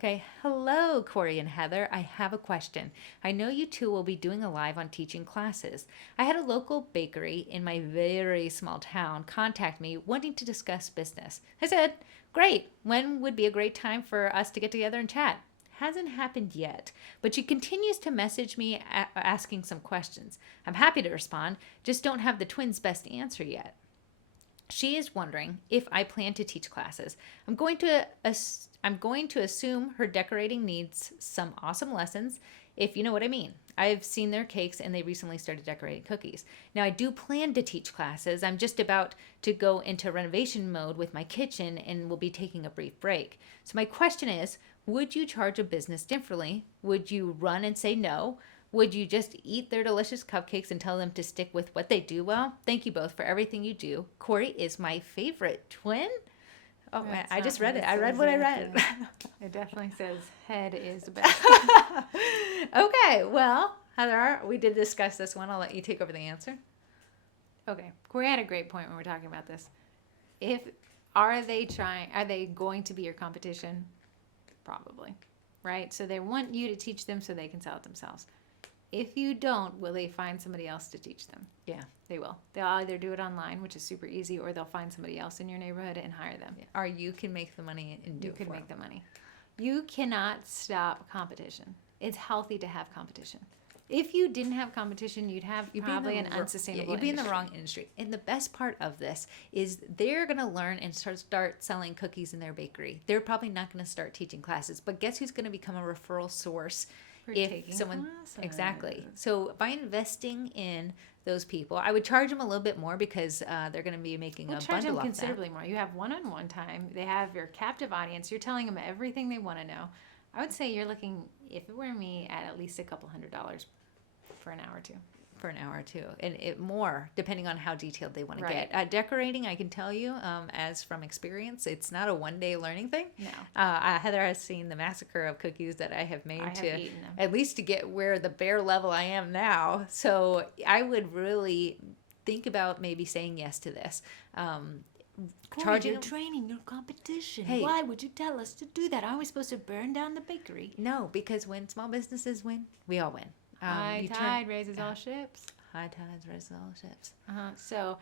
Okay, hello, Corey and Heather. I have a question. I know you two will be doing a live on teaching classes. I had a local bakery in my very small town contact me wanting to discuss business. I said, great, when would be a great time for us to get together and chat? Hasn't happened yet, but she continues to message me asking some questions. I'm happy to respond, just don't have the twins' best answer yet. She is wondering if I plan to teach classes. I'm going to assume her decorating needs some awesome lessons, if you know what I mean. I've seen their cakes and they recently started decorating cookies. Now I do plan to teach classes. I'm just about to go into renovation mode with my kitchen and will be taking a brief break. So my question is, would you charge a business differently? Would you run and say no? Would you just eat their delicious cupcakes and tell them to stick with what they do well? Thank you both for everything you do. Corey is my favorite twin. Oh, man, I just read it. I read what I read. It definitely says head is the best. Okay, well, Heather, we did discuss this one. I'll let you take over the answer. Okay, Corey had a great point when we're talking about this. Are they going to be your competition? Probably, right? So they want you to teach them so they can sell it themselves. If you don't, will they find somebody else to teach them? Yeah. They will. They'll either do it online, which is super easy, or they'll find somebody else in your neighborhood and hire them. Yeah. Or you can make the money and do it. You can make the money. You cannot stop competition. It's healthy to have competition. If you didn't have competition, you'd probably an unsustainable you'd be in the industry. wrong industry. And the best part of this is they're going to learn and start selling cookies in their bakery. They're probably not going to start teaching classes. But guess who's going to become a referral source? Exactly. So by investing in those people, I would charge them a little bit more because they're going to be making a charge bundle them off considerably that. more. You have one-on-one time. They have your captive audience. You're telling them everything they want to know. I would say you're looking, if it were me, at least a couple $100 for an hour or two. For an hour or two, and more depending on how detailed they want to Right. get. Decorating, I can tell you, as from experience, it's not a one-day learning thing. No. Heather has seen the massacre of cookies that I have made eaten them. at least to get where the bare level I am now. So I would really think about maybe saying yes to this. Charging you're training your competition. Hey. Why would you tell us to do that? Aren't we supposed to burn down the bakery? No, because when small businesses win, we all win. High tide raises all ships. High tides raise all ships. So,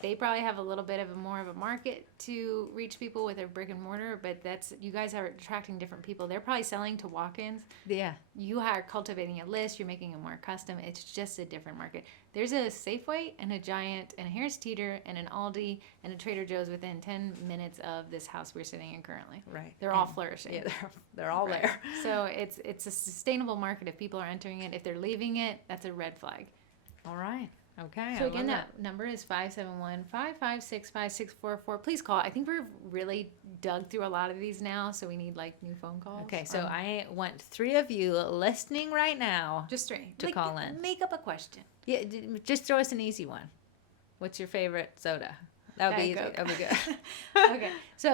they probably have a little bit of more of a market to reach people with their brick and mortar, but you guys are attracting different people. They're probably selling to walk-ins. Yeah. You are cultivating a list. You're making it more custom. It's just a different market. There's a Safeway and a Giant and a Harris Teeter and an Aldi and a Trader Joe's within 10 minutes of this house we're sitting in currently. Right. They're all flourishing. Yeah, they're all there. So it's a sustainable market. If people are entering it, if they're leaving it, that's a red flag. All right. Okay. So again, that number is 571-556-5644. Please call. I think we've really dug through a lot of these now, so we need new phone calls. Okay, so I want 3 of you listening right now. Just 3 to call in. Make up a question. Yeah, just throw us an easy one. What's your favorite soda? That would be easy. That would be good. Okay, so